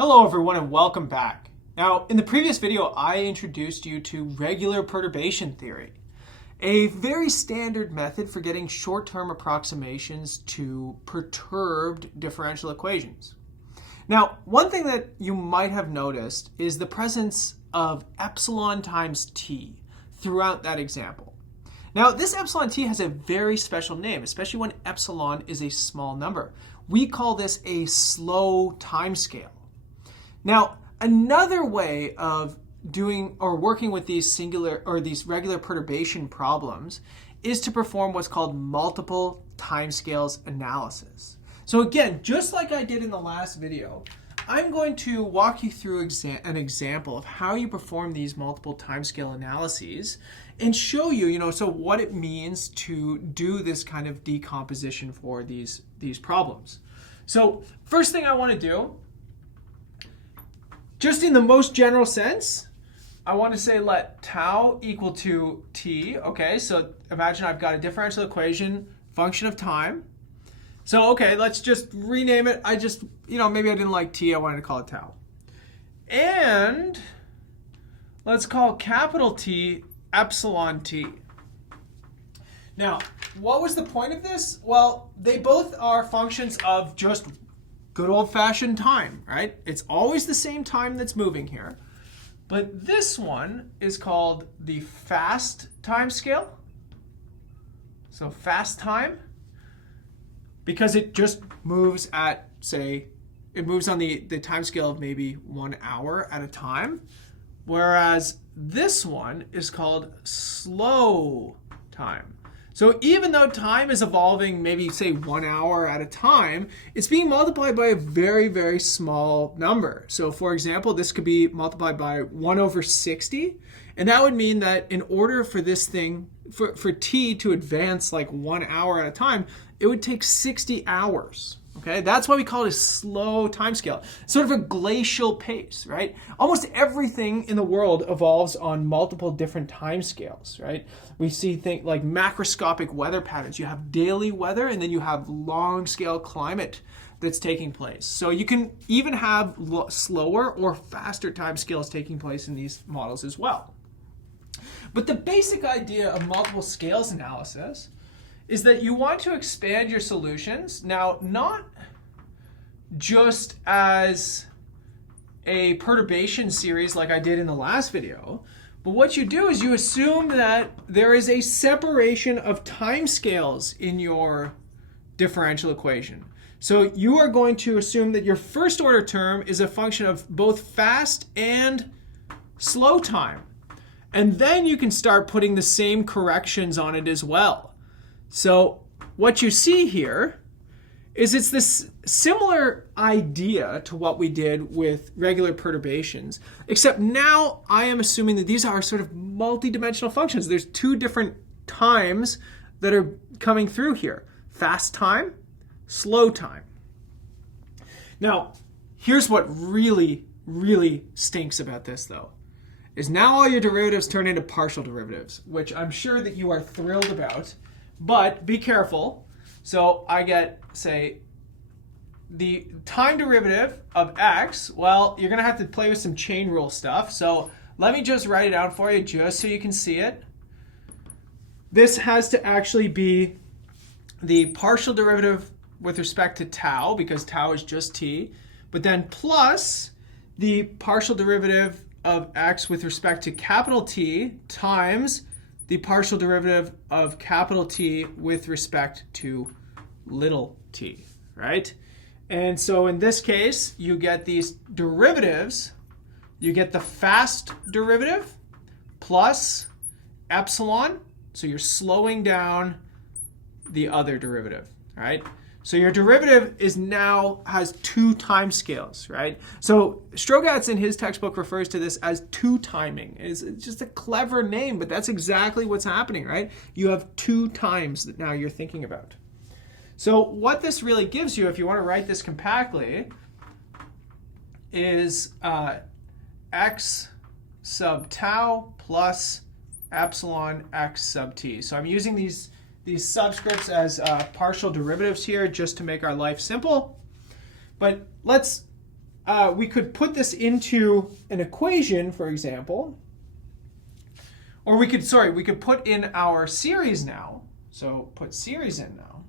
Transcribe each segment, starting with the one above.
Hello everyone and welcome back. Now, in the previous video, I introduced you to regular perturbation theory, a very standard method for getting short-term approximations to perturbed differential equations. Now, one thing that you might have noticed is the presence of epsilon times t throughout that example. Now, this epsilon t has a very special name, especially when epsilon is a small number. We call this a slow timescale. Now, another way of doing or working with these regular perturbation problems is to perform what's called multiple timescales analysis. So again, just like I did in the last video, I'm going to walk you through an example of how you perform these multiple timescale analyses and show you, so what it means to do this kind of decomposition for these problems. So first thing I want to do, just in the most general sense, I want to say let tau equal to t. Okay, so imagine I've got a differential equation, function of time. So, okay, let's just rename it. Maybe I didn't like t, I wanted to call it tau. And let's call capital T epsilon t. Now, what was the point of this? Well, they both are functions of just good old-fashioned time, right? It's always the same time that's moving here. But this one is called the fast timescale. So fast time, because it just moves at, say, it moves on the timescale of maybe 1 hour at a time. Whereas this one is called slow time. So even though time is evolving maybe, say, 1 hour at a time, it's being multiplied by a very, very small number. So for example, this could be multiplied by 1 over 60. And that would mean that in order for this thing, for t to advance like 1 hour at a time, it would take 60 hours. Okay, that's why we call it a slow timescale. Sort of a glacial pace, right? Almost everything in the world evolves on multiple different timescales, right? We see things like macroscopic weather patterns. You have daily weather, and then you have long-scale climate that's taking place. So you can even have slower or faster timescales taking place in these models as well. But the basic idea of multiple scales analysis is that you want to expand your solutions, now not just as a perturbation series like I did in the last video, but what you do is you assume that there is a separation of timescales in your differential equation. So you are going to assume that your first order term is a function of both fast and slow time. And then you can start putting the same corrections on it as well. So what you see here is it's this similar idea to what we did with regular perturbations, except now I am assuming that these are sort of multidimensional functions. There's two different times that are coming through here: fast time, slow time. Now, here's what really, really stinks about this, though, is now all your derivatives turn into partial derivatives, which I'm sure that you are thrilled about. But be careful. So I get, say, the time derivative of x. Well, you're going to have to play with some chain rule stuff. So let me just write it out for you just so you can see it. This has to actually be the partial derivative with respect to tau, because tau is just t, but then plus the partial derivative of x with respect to capital T times the partial derivative of capital T with respect to little t, right? And so in this case, you get these derivatives. You get the fast derivative plus epsilon. So you're slowing down the other derivative, right? So your derivative has two timescales, right? So Strogatz in his textbook refers to this as two timing. It's just a clever name, but that's exactly what's happening, right? You have two times that now you're thinking about. So what this really gives you, if you want to write this compactly, is x sub tau plus epsilon x sub t. So I'm using these subscripts as partial derivatives here just to make our life simple. But let's we could put this into an equation, for example. Or we could put in our series now. So put series in now.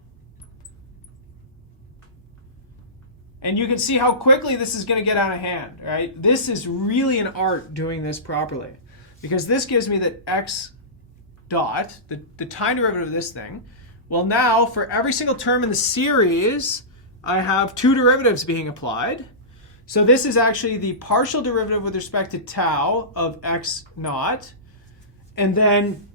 And you can see how quickly this is going to get out of hand, right? This is really an art doing this properly. Because this gives me that x dot, the time derivative of this thing. Well, now for every single term in the series, I have two derivatives being applied. So this is actually the partial derivative with respect to tau of x naught. And then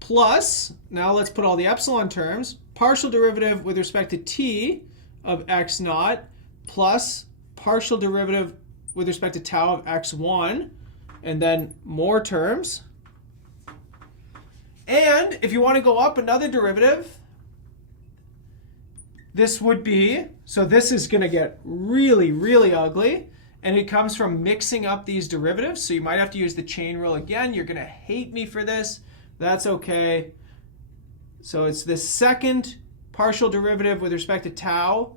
plus, now let's put all the epsilon terms, partial derivative with respect to t of x naught plus partial derivative with respect to tau of x1, and then more terms. And if you want to go up another derivative, this would be, so this is going to get really, really ugly. And it comes from mixing up these derivatives. So you might have to use the chain rule again. You're going to hate me for this. That's okay. So it's the second partial derivative with respect to tau.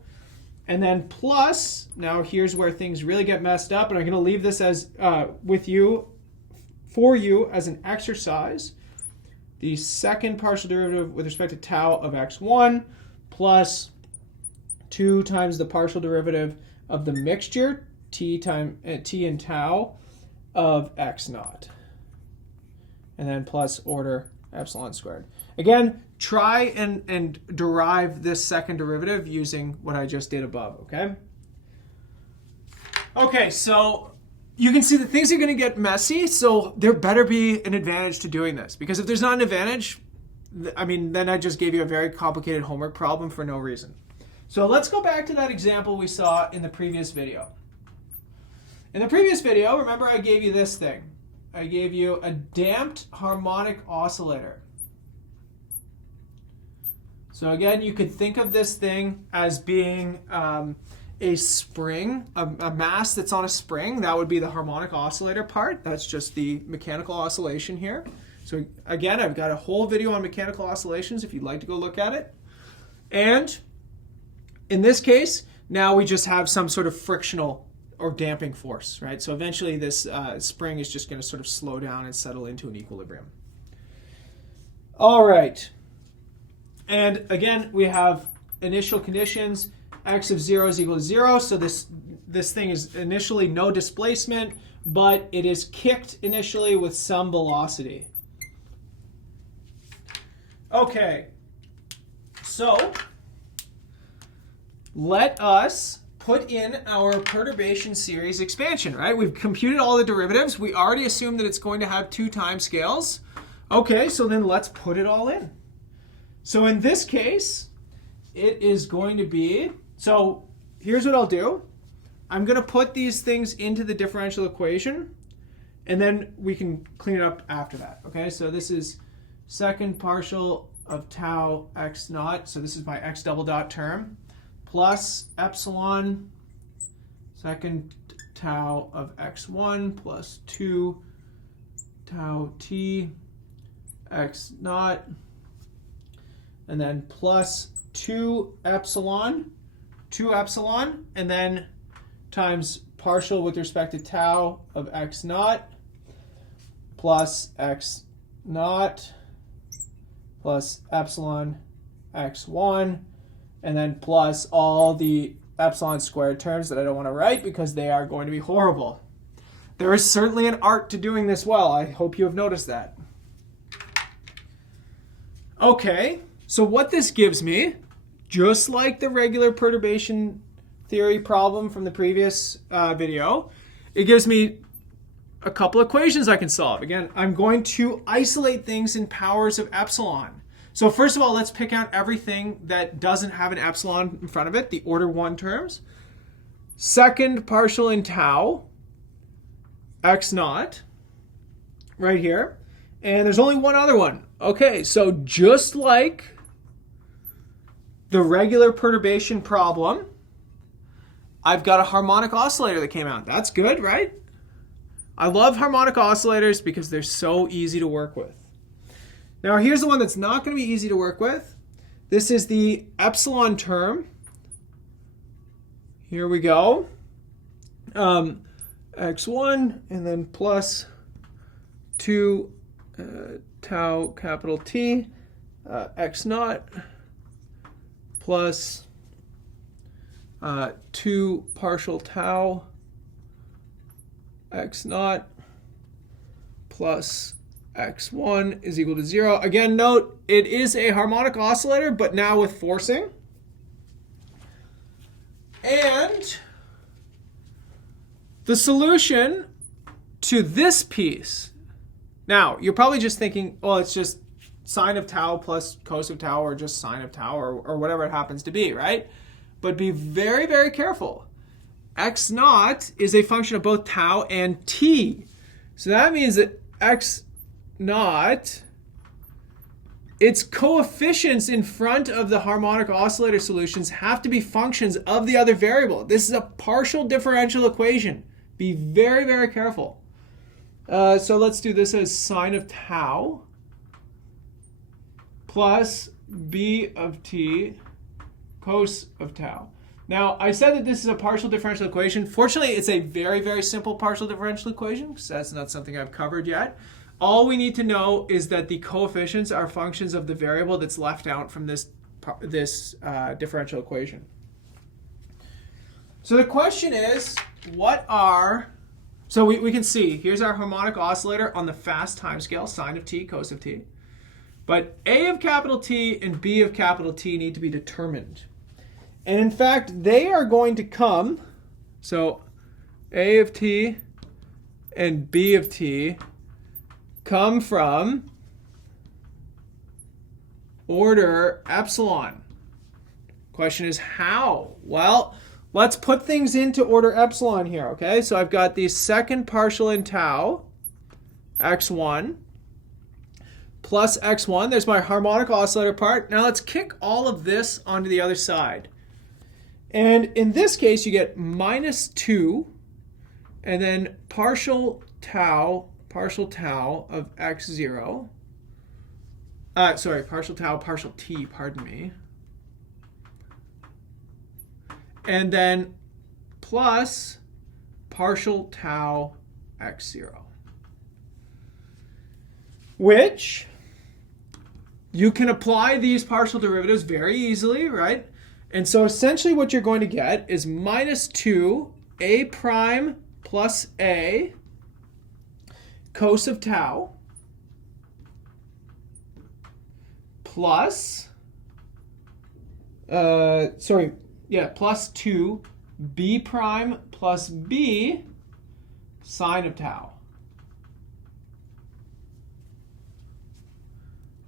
And then plus, now here's where things really get messed up. And I'm going to leave this as for you as an exercise. The second partial derivative with respect to tau of x1 plus 2 times the partial derivative of the mixture, t and tau of x naught. And then plus order epsilon squared. Again, try and derive this second derivative using what I just did above, okay? Okay, so you can see that things are going to get messy, so there better be an advantage to doing this. Because if there's not an advantage, I mean, then I just gave you a very complicated homework problem for no reason. So let's go back to that example we saw in the previous video. In the previous video, remember I gave you this thing. I gave you a damped harmonic oscillator. So again, you could think of this thing as being a spring, a mass that's on a spring. That would be the harmonic oscillator part. That's just the mechanical oscillation here. So again, I've got a whole video on mechanical oscillations if you'd like to go look at it. And in this case, now we just have some sort of frictional or damping force, right? So eventually this spring is just going to sort of slow down and settle into an equilibrium. All right. And again, we have initial conditions. X of 0 is equal to 0. So this thing is initially no displacement, but it is kicked initially with some velocity. Okay. So let us put in our perturbation series expansion, right? We've computed all the derivatives. We already assumed that it's going to have 2 time scales. Okay, so then let's put it all in. So in this case, it is going to be, so here's what I'll do. I'm going to put these things into the differential equation, and then we can clean it up after that. Okay, so this is second partial of tau x naught. So this is my x double dot term, plus epsilon second tau of x1 plus 2 tau t x naught, and then plus 2 epsilon, and then times partial with respect to tau of x naught plus x naught plus epsilon x1, and then plus all the epsilon squared terms that I don't want to write because they are going to be horrible. There is certainly an art to doing this well. I hope you have noticed that. Okay, so what this gives me, just like the regular perturbation theory problem from the previous video, it gives me a couple equations I can solve. Again, I'm going to isolate things in powers of epsilon. So first of all, let's pick out everything that doesn't have an epsilon in front of it, the order 1 terms. Second partial in tau, x naught, right here. And there's only one other one. Okay, so just like the regular perturbation problem, I've got a harmonic oscillator that came out. That's good, right? I love harmonic oscillators because they're so easy to work with. Now here's the one that's not going to be easy to work with. This is the epsilon term. Here we go. x1 and then plus 2 tau capital T x naught plus 2 partial tau x naught plus x1 is equal to 0. Again, note it is a harmonic oscillator, but now with forcing. And the solution to this piece. Now, you're probably just thinking, well, it's just sine of tau plus cos of tau, or just sine of tau, or whatever it happens to be, right? But be very, very careful. X naught is a function of both tau and t. So that means that x naught, its coefficients in front of the harmonic oscillator solutions have to be functions of the other variable. This is a partial differential equation. Be very, very careful. So let's do this as sine of tau plus b of t cos of tau. Now, I said that this is a partial differential equation. Fortunately, it's a very, very simple partial differential equation, because that's not something I've covered yet. All we need to know is that the coefficients are functions of the variable that's left out from this differential equation. So the question is, so we can see, here's our harmonic oscillator on the fast time scale, sine of t, cos of t. But A of capital T and B of capital T need to be determined. And in fact, they are going to come, so A of t and B of t come from order epsilon. Question is how? Well, let's put things into order epsilon here, okay? So I've got the second partial in tau, x1, plus x1. There's my harmonic oscillator part. Now let's kick all of this onto the other side. And in this case, you get minus 2, and then partial tau of x0. Partial tau, partial t, pardon me. And then plus partial tau x0. Which you can apply these partial derivatives very easily, right? And so essentially what you're going to get is minus 2 a prime plus a cos of tau plus, plus 2 b prime plus b sine of tau.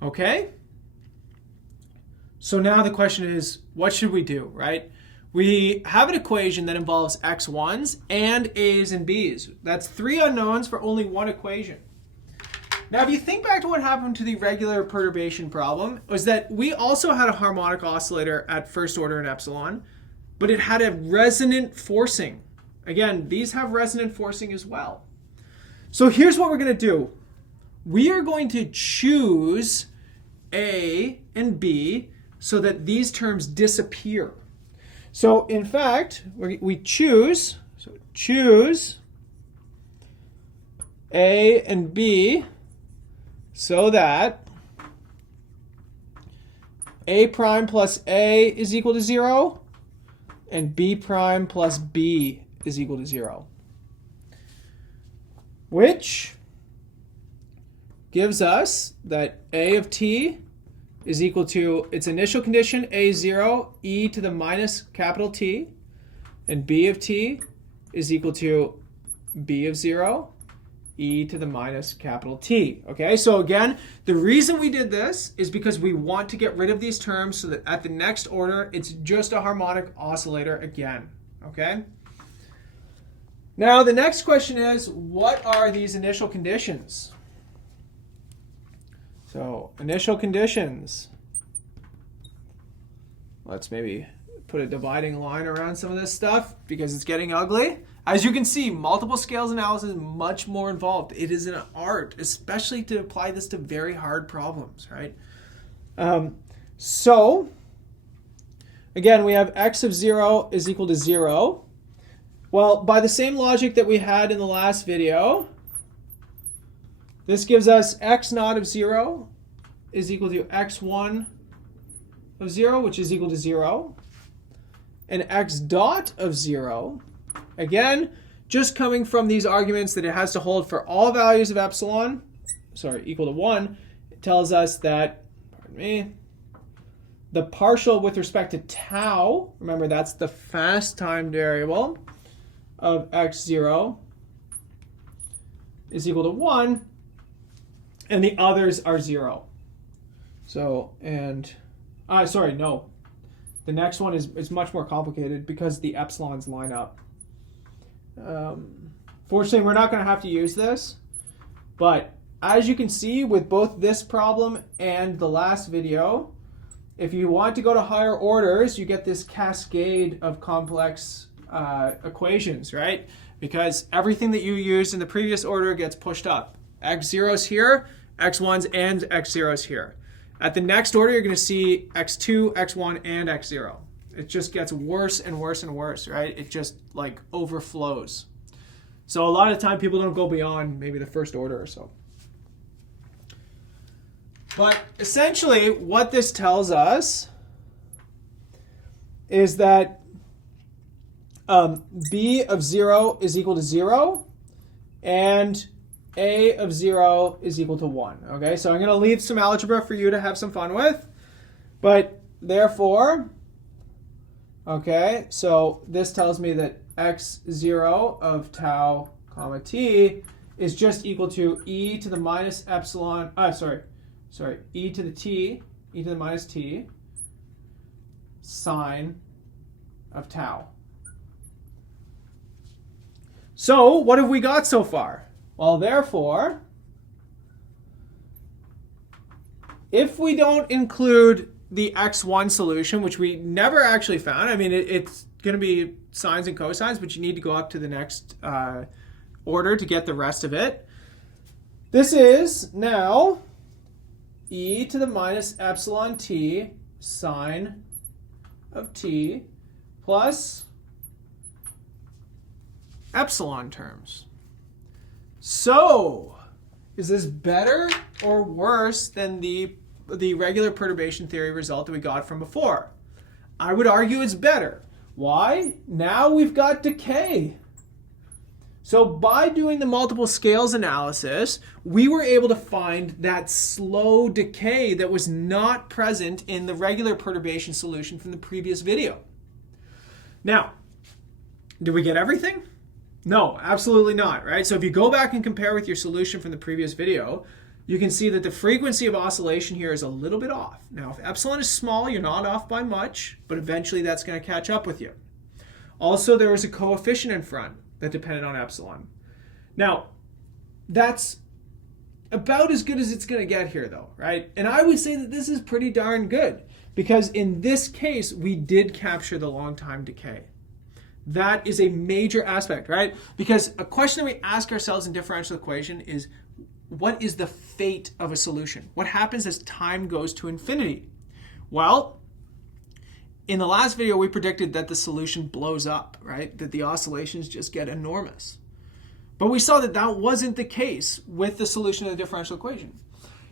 Okay? So now the question is, what should we do, right? We have an equation that involves x1s and a's and b's. That's 3 unknowns for only one equation. Now, if you think back to what happened to the regular perturbation problem, was that we also had a harmonic oscillator at first order in epsilon, but it had a resonant forcing. Again, these have resonant forcing as well. So here's what we're going to do. We are going to choose A and B so that these terms disappear. So in fact, we choose A and B so that A prime plus A is equal to 0 and B prime plus B is equal to 0. Which gives us that A of t is equal to its initial condition, A0, e to the minus capital T, and B of t is equal to B of 0, e to the minus capital T. Okay, so again, the reason we did this is because we want to get rid of these terms so that at the next order, it's just a harmonic oscillator again. Okay? Now, the next question is, what are these initial conditions? So, initial conditions. Let's maybe put a dividing line around some of this stuff because it's getting ugly. As you can see, multiple scales analysis is much more involved. It is an art, especially to apply this to very hard problems, right? So, again, we have x of 0 is equal to 0. Well, by the same logic that we had in the last video, this gives us x naught of 0 is equal to x1 of 0, which is equal to 0. And x dot of 0, again, just coming from these arguments that it has to hold for all values of epsilon, equal to 1, it tells us that, pardon me, the partial with respect to tau, remember that's the fast time variable, of x0 is equal to 1, and the others are 0. So, and, no. The next one is much more complicated because the epsilons line up. Fortunately, we're not going to have to use this, but as you can see with both this problem and the last video, if you want to go to higher orders, you get this cascade of complex equations, right? Because everything that you used in the previous order gets pushed up. X0's here, x1's and x0's here. At the next order, you're going to see x2, x1, and x0. It just gets worse and worse and worse, right? It just like overflows. So a lot of the time, people don't go beyond maybe the first order or so. But essentially, what this tells us is that b of 0 is equal to 0, and a of 0 is equal to 1. Okay, so I'm going to leave some algebra for you to have some fun with. But therefore, okay, so this tells me that x0 of tau comma t is just equal to e to the minus epsilon, e to the t, e to the minus t, sine of tau. So what have we got so far? Well, therefore, if we don't include the x1 solution, which we never actually found, I mean, it's going to be sines and cosines, but you need to go up to the next order to get the rest of it. This is now e to the minus epsilon t sine of t plus epsilon terms. So, is this better or worse than the regular perturbation theory result that we got from before? I would argue it's better. Why? Now we've got decay. So by doing the multiple scales analysis, we were able to find that slow decay that was not present in the regular perturbation solution from the previous video. Now, did we get everything? No, absolutely not, right? So if you go back and compare with your solution from the previous video, you can see that the frequency of oscillation here is a little bit off. Now, if epsilon is small, you're not off by much, but eventually that's going to catch up with you. Also, there was a coefficient in front that depended on epsilon. Now, that's about as good as it's going to get here, though, right? And I would say that this is pretty darn good, because in this case, we did capture the long time decay. That is a major aspect, right? Because a question that we ask ourselves in differential equation is, what is the fate of a solution? What happens as time goes to infinity? Well, in the last video, we predicted that the solution blows up, right? That the oscillations just get enormous. But we saw that that wasn't the case with the solution of the differential equation.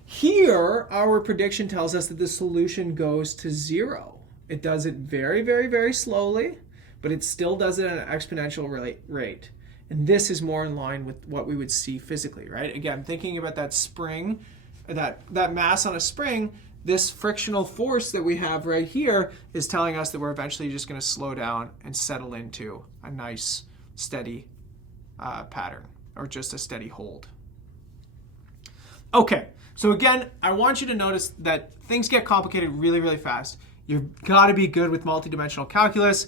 Here, our prediction tells us that the solution goes to 0. It does it very, very, very slowly, but it still does it at an exponential rate. And this is more in line with what we would see physically, right? Again, thinking about that spring, that mass on a spring, this frictional force that we have right here is telling us that we're eventually just going to slow down and settle into a nice, steady pattern, or just a steady hold. Okay, so again, I want you to notice that things get complicated really, really fast. You've got to be good with multidimensional calculus.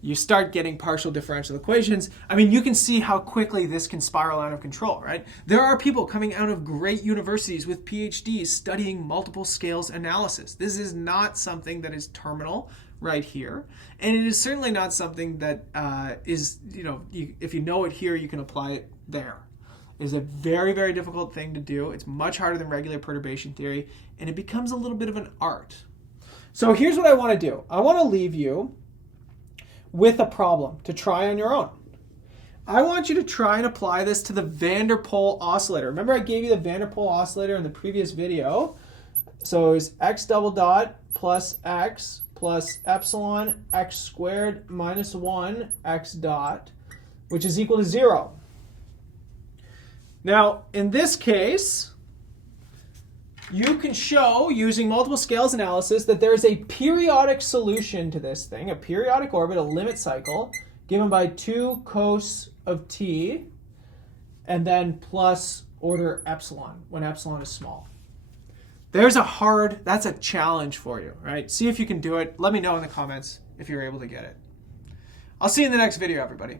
You start getting partial differential equations. I mean, you can see how quickly this can spiral out of control, right? There are people coming out of great universities with PhDs studying multiple scales analysis. This is not something that is terminal right here. And it is certainly not something that is, if you know it here, you can apply it there. It is a very, very difficult thing to do. It's much harder than regular perturbation theory, and it becomes a little bit of an art. So here's what I want to do. I want to leave you with a problem to try on your own. I want you to try and apply this to the van der Pol oscillator. Remember I gave you the van der Pol oscillator in the previous video? So it's x double dot plus x plus epsilon x squared minus 1 x dot, which is equal to 0. Now, in this case, you can show, using multiple scales analysis, that there is a periodic solution to this thing, a periodic orbit, a limit cycle, given by 2 cos of t, and then plus order epsilon, when epsilon is small. That's a challenge for you, right? See if you can do it. Let me know in the comments if you're able to get it. I'll see you in the next video, everybody.